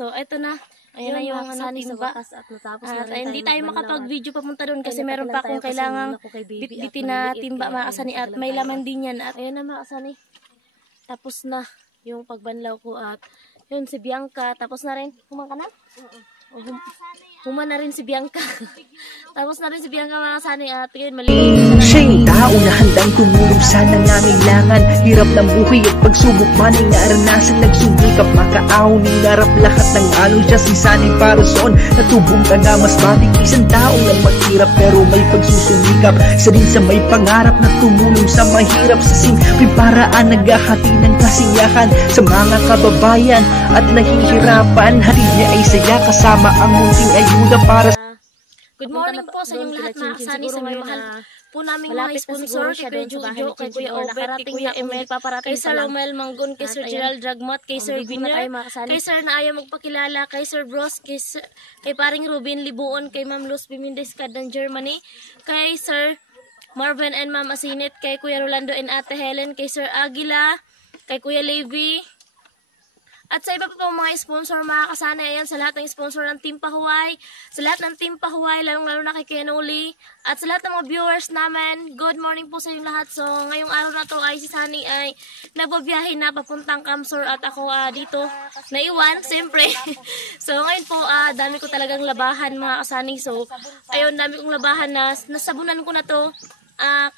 So, ito na. Ayan na yung timba. At hindi tayo makapag-video papunta doon kasi meron pa akong kailangang bitbitin na timba mga kasani. At may laman din yan. At ayan na mga kasani. Tapos na yung pagbanlaw ko. At yun si Bianca. Tapos na rin. Humang ka na? Huma na rin si Bianca. Tapos na rin si Bianca mga kasani. At yun, malinis. Siya yung tao na handang tumulong sa nangangailangan. Hirap ng buhay at pagsubok man ay naranasan. Nagsumikap makaahon, hinarap lahat ng alon. Siya si Sanay Parason, natubong ka na mas matig. Isang tao lang maghirap pero may pagsusumikap. Isa din sa may pangarap na tumulong sa mahirap. Sa simpleng paraan naghahati ng kasiyahan sa mga kababayan at nahihirapan. Hati niya ay saya kasama ang munting ayuda para Good morning po sa inyong lahat mga kasani sa may mahal po naming mga sponsor, kay Kuya Jojo, kay Kuya Obet, kay Kuya Emel, kay Sir Romel Manggun, kay Sir Gerald Dragmot, kay Sir Viner, kay Sir Naaya Magpakilala, kay Sir Bros, kay Paring Ruben Libuon, kay Ma'am Luz Bimindes Kadan Germany, kay Sir Marvin and Ma'am Asinit, kay Kuya Rolando and Ate Helen, kay Sir Aguila, kay Kuya Levi, at sa iba pa po mga sponsor mga kasana, ayan sa lahat ng sponsor ng Team Pahuway, sa lahat ng Team Pahuway, lalong-lalo na kay Kenoli, at sa lahat ng mga viewers namin, good morning po sa inyong lahat. So, ngayong araw na to ay si Sunny ay nagbabiyahe na papuntang Kamsur at ako dito naiwan, siyempre. So, ngayon po, dami ko talagang labahan mga kasani. So, ayun, dami kong labahan na nasabunan ko na to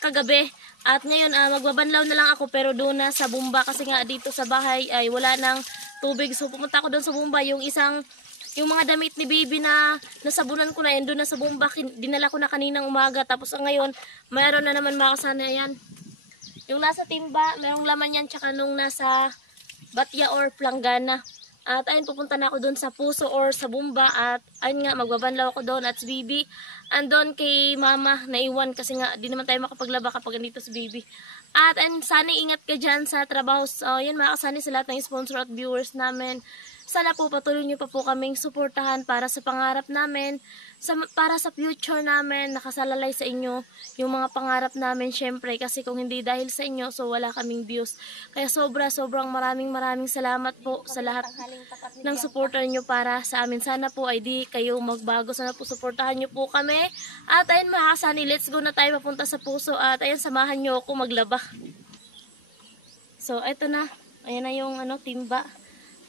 kagabi. At ngayon, magbabanlaw na lang ako pero doon na sa bumba kasi nga dito sa bahay ay wala nang tubig. So pumunta ako doon sa bumba, yung mga damit ni baby na nasabunan ko na yun doon na sa bumba, dinala ko na kaninang umaga. Tapos ngayon, mayroon na naman mga kasana yan. Yung nasa timba, mayroong laman yan, tsaka nung nasa batya or planggana. At ayun, pupunta na ako doon sa puso or sa bumba. At ayun nga, magbabanlaw ako doon at si baby andon kay mama, naiwan kasi nga di naman tayo makapaglaba kapag andito si baby. At sana ingat ka dyan sa trabaho. So yun mga kasani, sa lahat ng sponsor at viewers namin, sana po patuloy nyo pa po kaming suportahan para sa pangarap namin, para sa future namin, nakasalalay sa inyo yung mga pangarap namin syempre, kasi kung hindi dahil sa inyo, so wala kaming views. Kaya sobrang maraming salamat po sa lahat ng supporter nyo para sa amin. Sana po ay di kayo magbago, sana po suportahan nyo po kami. At ayun mga kasani, let's go na tayo papunta sa puso at ayun, samahan nyo ako maglaba. So eto na, ayan na yung timba.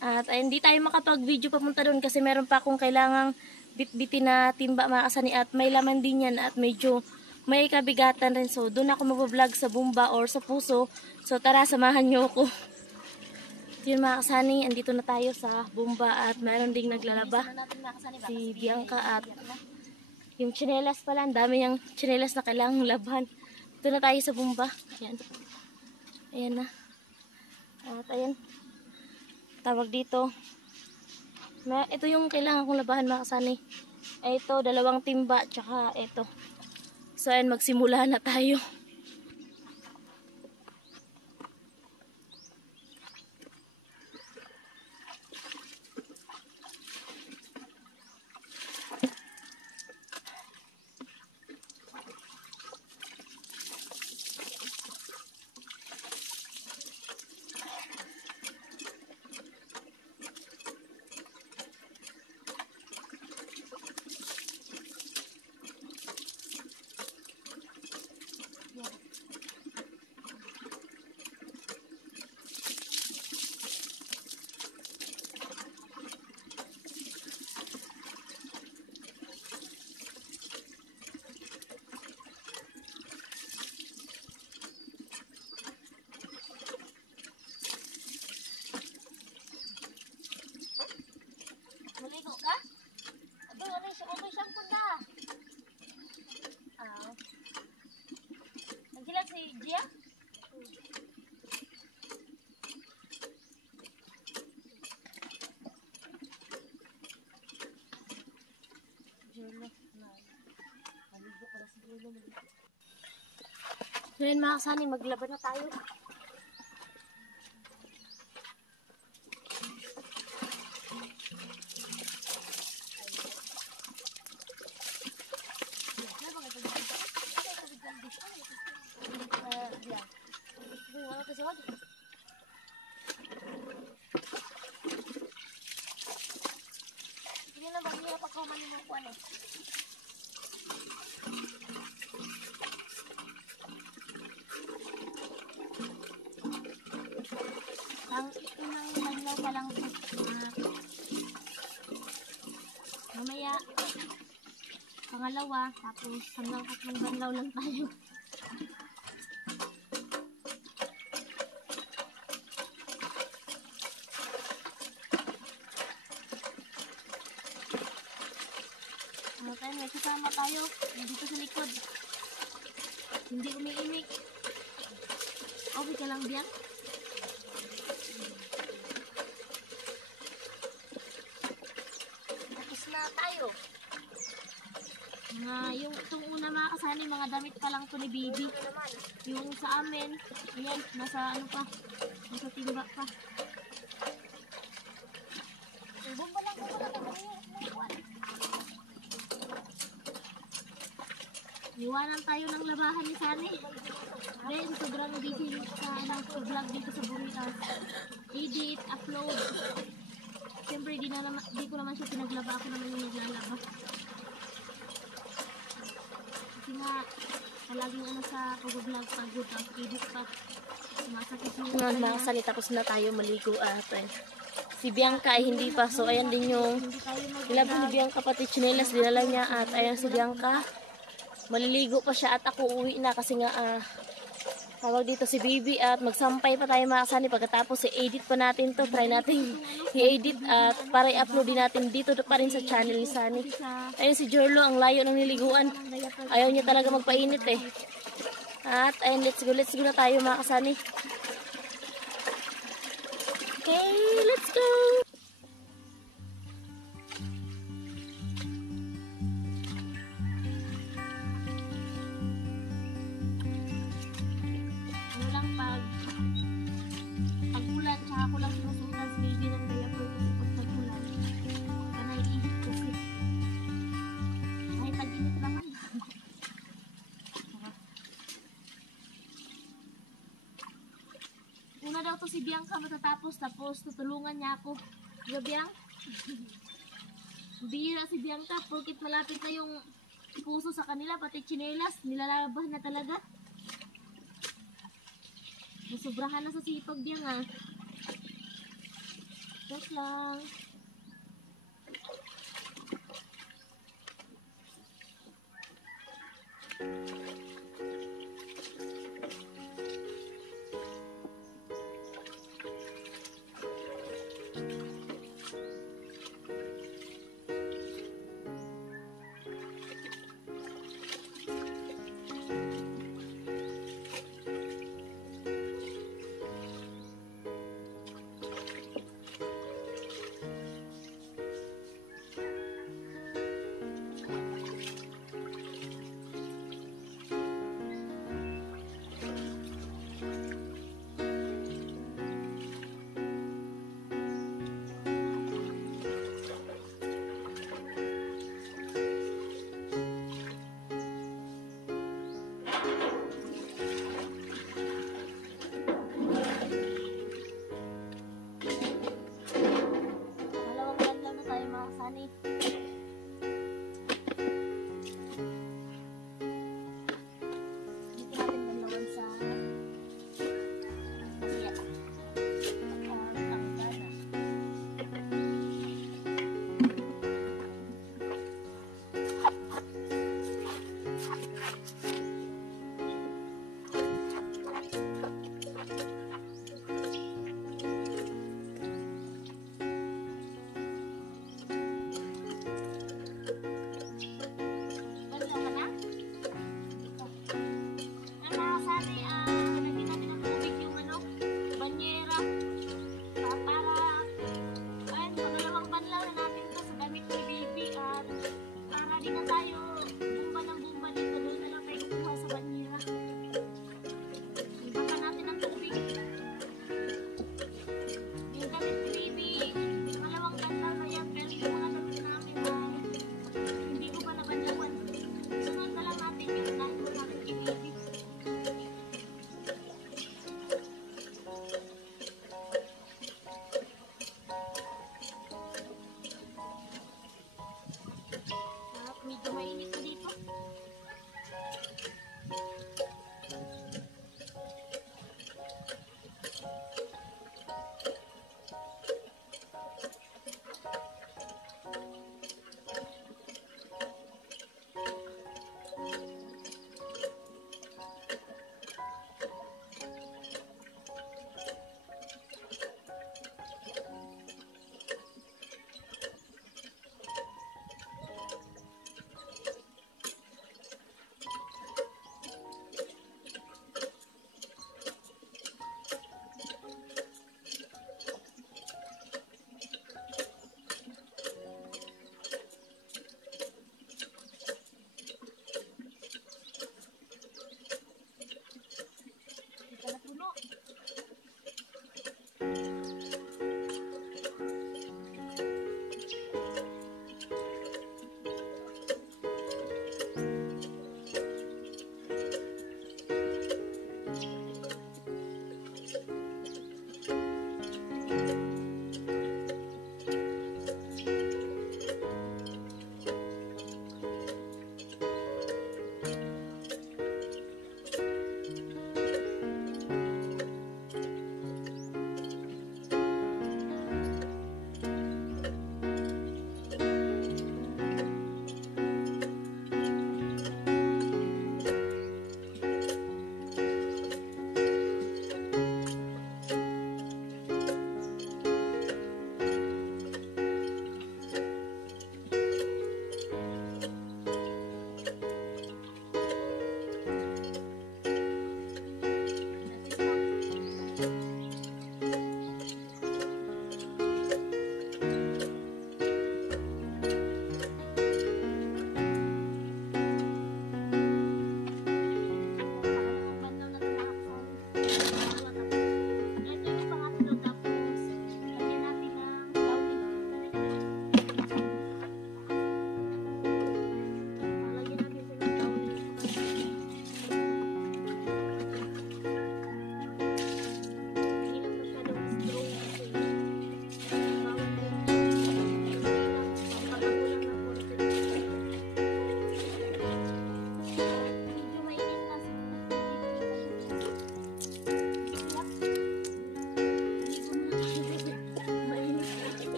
At hindi tayo makapag-video papunta doon kasi meron pa akong kailangang bitbitin na timba mga kasani at may laman din yan at medyo may kabigatan rin. So doon ako mag-vlog sa bumba or sa puso. So tara, samahan nyo ako. Yun mga kasani, andito na tayo sa bumba at meron ding naglalaba si Bianca at yung tsinelas pala, ang dami yung tsinelas na kailangang laban. Dito na tayo sa bumba. Ayan. Ayan na. At ayan, tawag dito. Ito yung kailangan kong labahan mga kasani. Ito, 2 timba, tsaka ito. So ayan, magsimula na tayo. Maligo ka? Okay siyang punda. Naghilag si Gia? Ngayon mga kasani, maglaban na tayo. pagkaman mo ko ano. Ang unang banlaw pa lang mamaya pangalawa, tapos hanggang 3 banlaw lang tayo. Okay, may kasama tayo dito sa likod. Hindi umiimik. Okay ka lang, Biang? Tapos na tayo. Yung itong una mga kasani, mga damit pa lang to ni Bibi. Yung sa amin, ayan, nasa ano pa, nasa timba pa. Bumba lang ko na tayo. Iwanan tayo ng labahan ni Sani. Then, sobrang busy sa vlog dito sa Burias. Edit, upload. Siyempre, di ko naman siya pinaglaba. Ako naman yung naglalaba. Kasi nga, palaging ano sa pag-vlog, pagod, edit pa. Sumasakit yung mga salita ko na tayo maligo ate. Si Bianca ay hindi pa. So, ayan din yung nilabo ni Bianca pati chinelas. Dinala niya at ayan si Bianca. Maliligo pa siya at ako uwi na kasi nga tawag dito si Bibi at magsampay pa tayo mga kasani. Pagkatapos i-edit pa natin to, try natin i-edit at para i-upload din natin dito pa rin sa channel ni Sani. Ayun si Jorlo, ang layo ng niliguan. Ayaw niya talaga magpainit eh. At ayun, let's go na tayo mga kasani. Okay, let's go! Pag-ulan, tsaka ko lang sinusukan si Baby ng diaper kasi pag pag-ulan, baka naiihit kasi. Kahit tag-init naman. Una daw to si Bianca matatapos, tapos tutulungan niya ako. Diba, Biang? Bira si Bianca, porkit malapit na yung puso sa kanila, pati chinelas, nilalabahan na talaga. Sobrahan na sa sipag diyan ah. Just lang.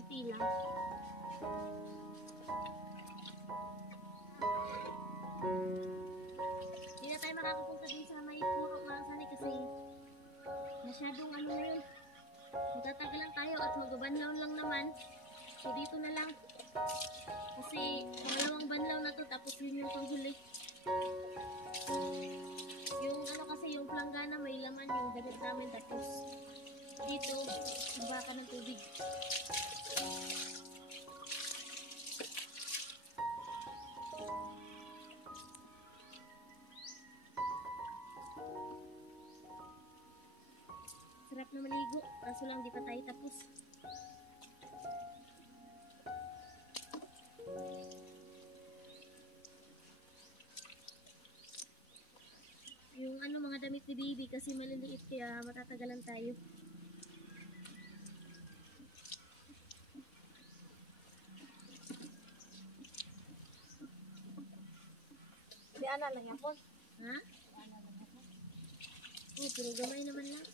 kunti lang. Hindi na tayo makakapunta din sa may puro mga sani kasi masyadong ano na yun. Matatagalan tayo at magbabanlaw lang naman. So dito na lang. Kasi pangalawang banlaw na to tapos yun yung panghuli. Yung ano kasi yung planggana may laman yung dagat namin tapos dito baka ng tubig. Sarap na maligo kaso lang di pa tayo tapos. Yung ano mga damit ni baby kasi maliliit kaya matatagalan tayo. Di ana lang yan po. Ha? Oh, pero gamay naman lang.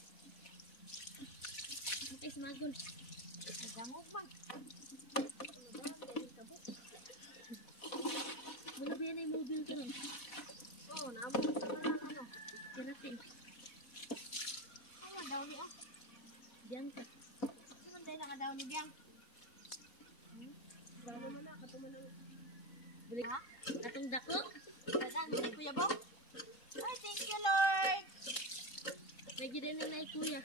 Okay, smagol. Nagdamog ba? Wala ba yan ay mobile ko nun? Oo, naabot sa mga ano. Kiratin. Ano daw niya? Diyan ka. Sino tayo nakadaw ni Biyang? Bago mo na, katuman na. Balik. Atong dako. Dadan, Kuya Bo. Ay, thank you, Lord. Lagi din ang nai kuya.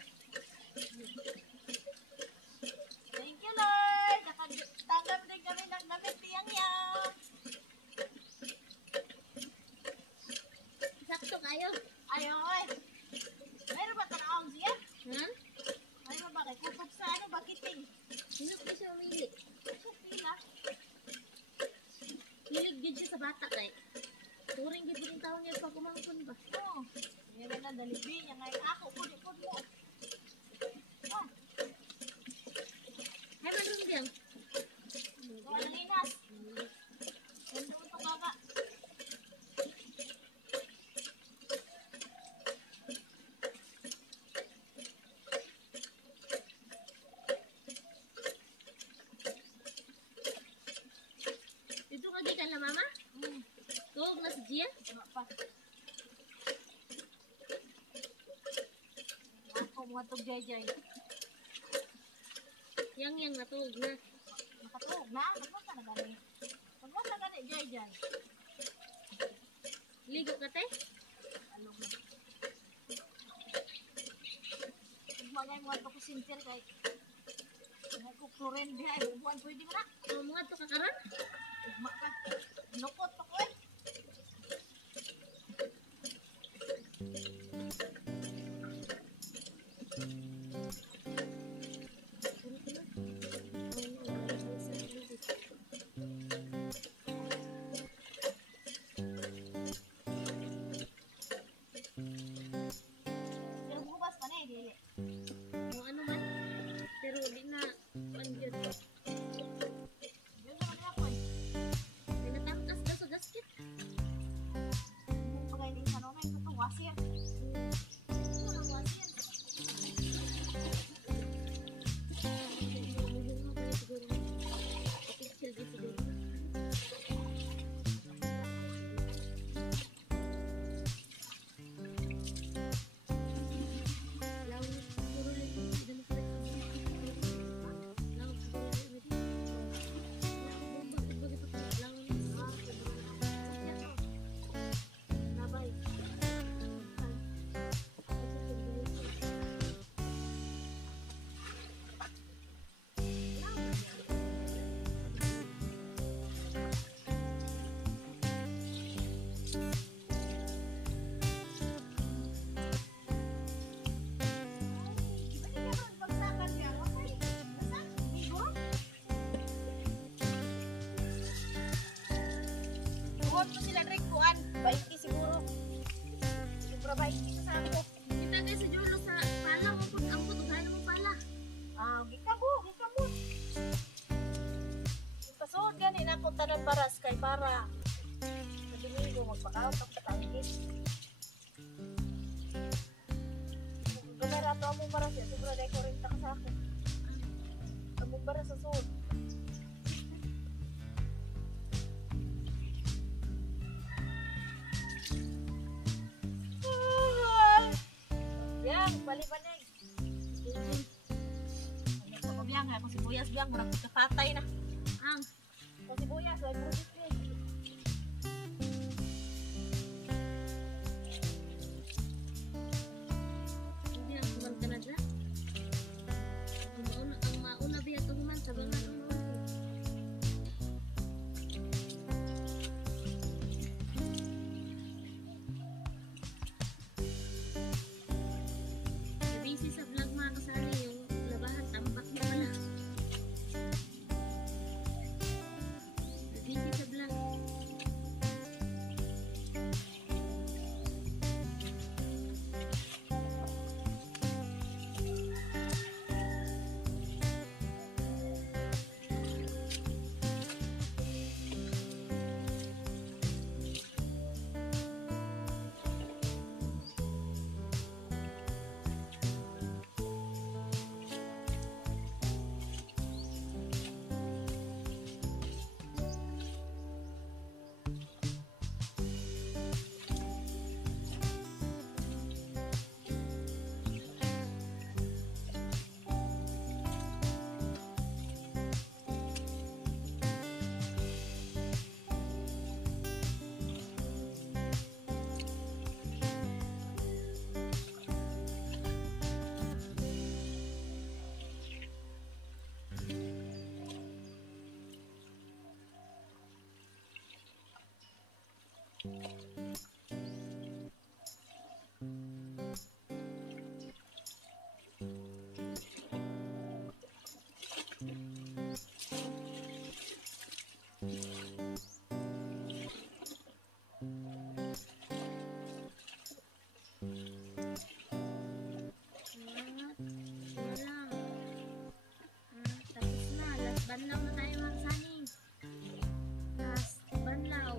Thank you, Lord. Nakatanggap din kami ng damit Biyang yang. Sakto kayo. Ayaw, oy. Mayroon ba tanaong siya? Ha? Mayroon ba kay kutob sa ano, bakiting? Sino ko siya umili? Pila. Hilig din siya sa bata kay. Turing gid din taon niya pa kumangkon ba? Oo. Yan na dalibi niya ngayon. Ako, pudi-pudi mo. Oh, Hay man ron diyang. gawa ng inas. Ganda mo itong kaka. Dito ka di ka na mama? Tuwag na si Gia? Ano pa? Ako mga itong jay-jay. Yang na tuwag na. Nakatuog na. Magmata na gani. Magmata gani jay-jay. Ligo ka te? Alog na. Magmagay mo ito ko sinter kay nagkukluren diha. Bubuan pwede mo na. Oh, mga to kakaron? Ugma ka. Nukot pa ko eh. Pero bubas pa na eh. Dili. Kung ano man. Pero di na panjud. Yun naman nila po eh. Pinatangkas na sa gasket. Kung pagay din sa nomay ko ito, wasir. Ito lang wasir. Picture din siguro. Lawak siguro rin. Hindi mo pala. Lawak siguro rin. Nabay. Buhat mo sila Drake kuan, 20 siguro. Sobra 20 sa ako. Kita guys sa Jolo sa pala mo pud ang pud ugahan mo pala. Gikabo, gikabo. Ipasuod gani na akong tanan baras kay para sa Domingo magpakaot ako sa kangkis. Gamay rato among baras ya, sobra dahil 40 ka sa ako. Bumbara sa sud. Yang, bali-balik. Ako biyang, ako sibuyas biyang, murag kapatay na. Ang, ako sibuyas, ay produce. Hindi ang kuman ka na dyan. Ang mauna biya ito kuman, sabang na ito naman. Busy sa vlog mga kasali, yung labahan, tambak na pala. Busy sa vlog. Tapos na, last banlaw na tayo mga kasali. Last banlaw.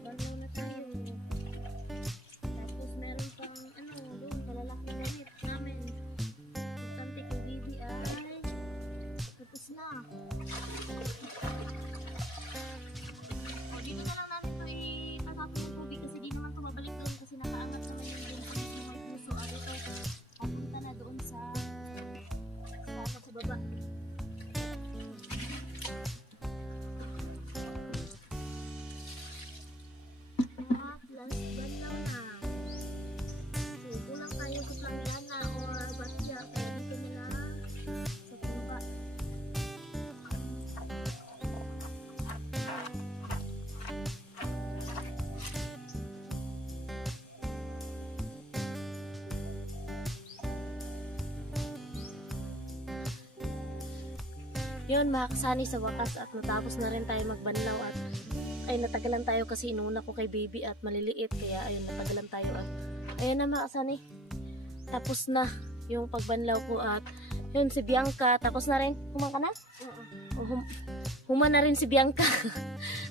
Banlaw na tayo. Tapos meron pang ano, doon, kalalaking gamit namin. Importante kay Bibi ay tapos na. O, dito na lang namin ito itatapon ng tubig kasi di naman ito mabalik doon kasi nakaangat naman yung doon sa mismo ng puso. Ano ito, papunta na doon sa baba. At last banlaw na. So, kulang tayo sa planggana or batya. Kaya dito nila sa tumba. Yun mga kasani, sa wakas at natapos na rin tayo magbanlaw at ay natagalan tayo kasi inuna ko kay Baby at maliliit kaya ayun natagalan tayo at ayun na mga kasani, tapos na yung pagbanlaw ko at yun si Bianca tapos na rin. Humang ka na? Huma na rin si Bianca.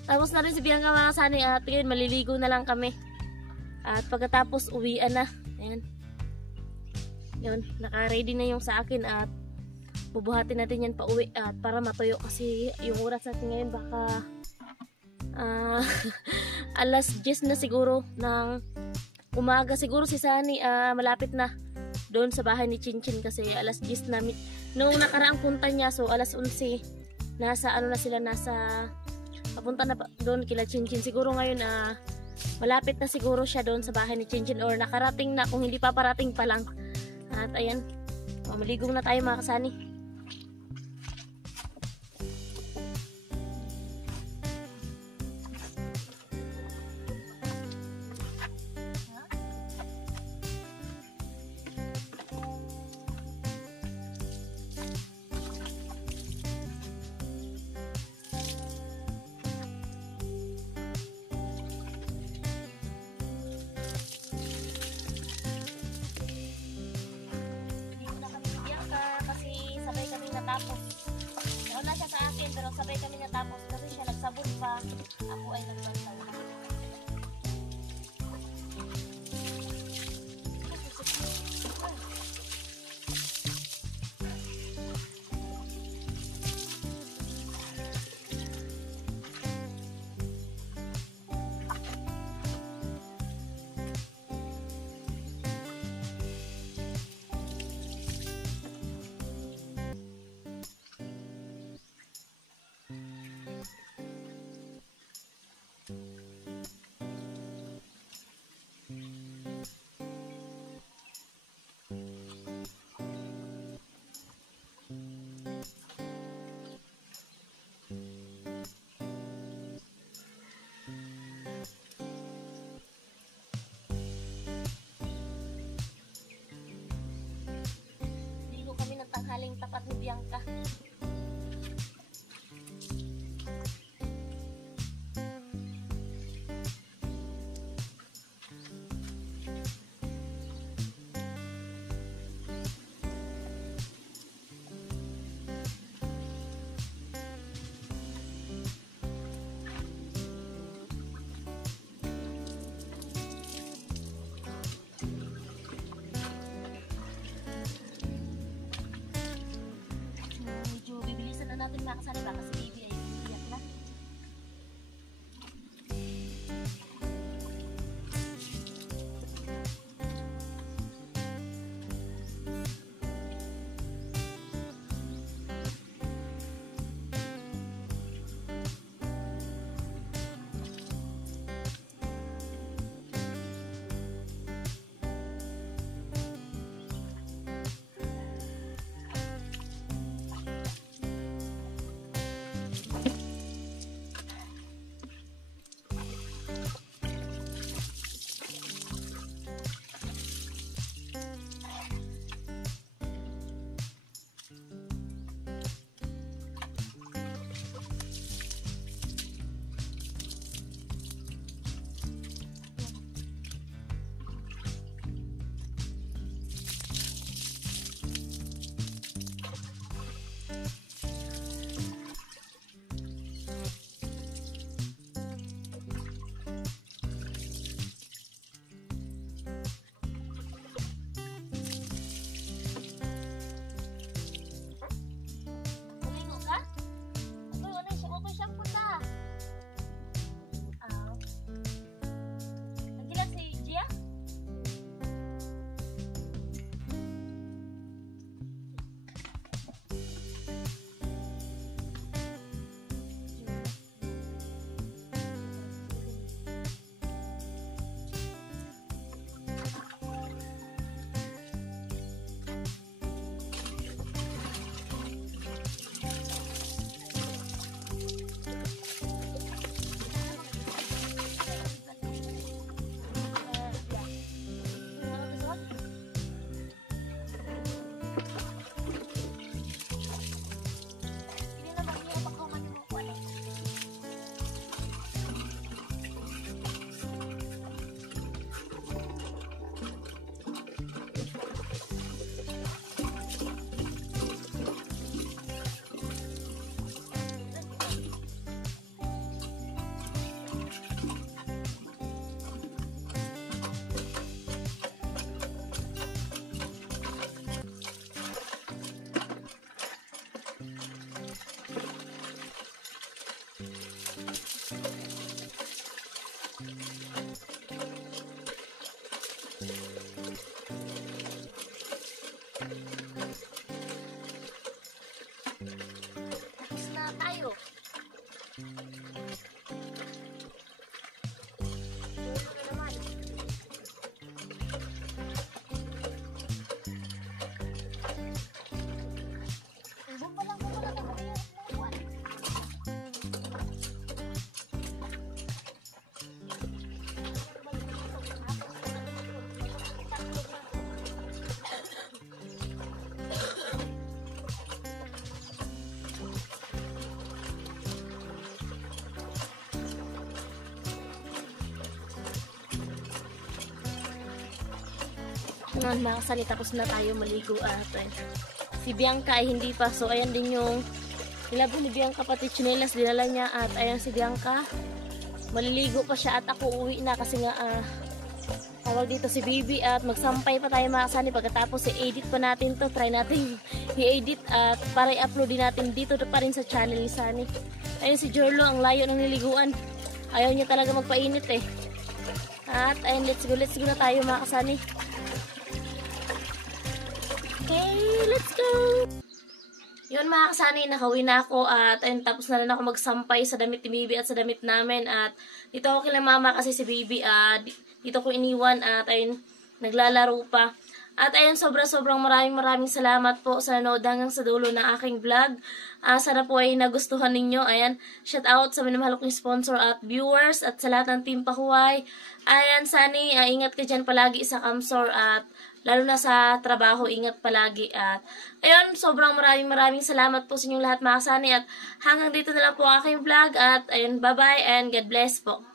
Tapos na rin si Bianca mga kasani at yun maliligo na lang kami at pagkatapos uwian na. Ayan, yun naka-ready na yung sa akin at bubuhatin natin yan pa uwi at para matuyo kasi yung oras natin ngayon baka alas 10 na siguro ng umaga. Siguro si Sunny malapit na doon sa bahay ni Chinchin kasi alas 10 na nung nakaraang punta niya, so alas 11 nasa ano na sila, nasa papunta na doon kila Chinchin. Siguro ngayon malapit na siguro siya doon sa bahay ni Chinchin or nakarating na kung hindi pa parating pa lang. At ayan, maligong na tayo mga kasani. Tapos, nauna siya sa akin pero sabay kami natapos kasi siya nagsabot pa, ako ay nagbantay. mga kasali, baka si baby ay iiyak na. Tapos na tayo. Ngayon mga kasali, tapos na tayo maligo at si Bianca ay hindi pa. So ayan din yung nilabo ni Bianca, pati chinelas dinala niya. At ayan si Bianca, maliligo pa siya at ako uwi na kasi nga tawag dito si baby. At magsampay pa tayo mga kasali. Pagkatapos i-edit pa natin to, try natin i-edit at para i-upload din natin dito pa rin sa channel ni Sunny. Ayun si Jorlo, ang layo ng niliguan, ayaw niya talaga magpainit eh. At ayun, let's go na tayo mga kasali. Okay, let's go! Yun mga kasani, nakauwi na ako at ayun, tapos na rin ako magsampay sa damit ni baby at sa damit namin. At dito ako kila mama kasi si baby dito ko iniwan at ayun, naglalaro pa. At ayun, sobrang maraming salamat po sa nanood hanggang sa dulo ng aking vlog. Sana po ay nagustuhan ninyo. Ayan, shout out sa minamahal kong sponsor at viewers at sa lahat ng team Pahuway. Ayan, Sunny, ingat ka dyan palagi sa Kamsor at lalo na sa trabaho, ingat palagi. At ayun, sobrang maraming salamat po sa inyong lahat mga Sunny. At hanggang dito na lang po ang aking vlog. At ayun, bye-bye and God bless po.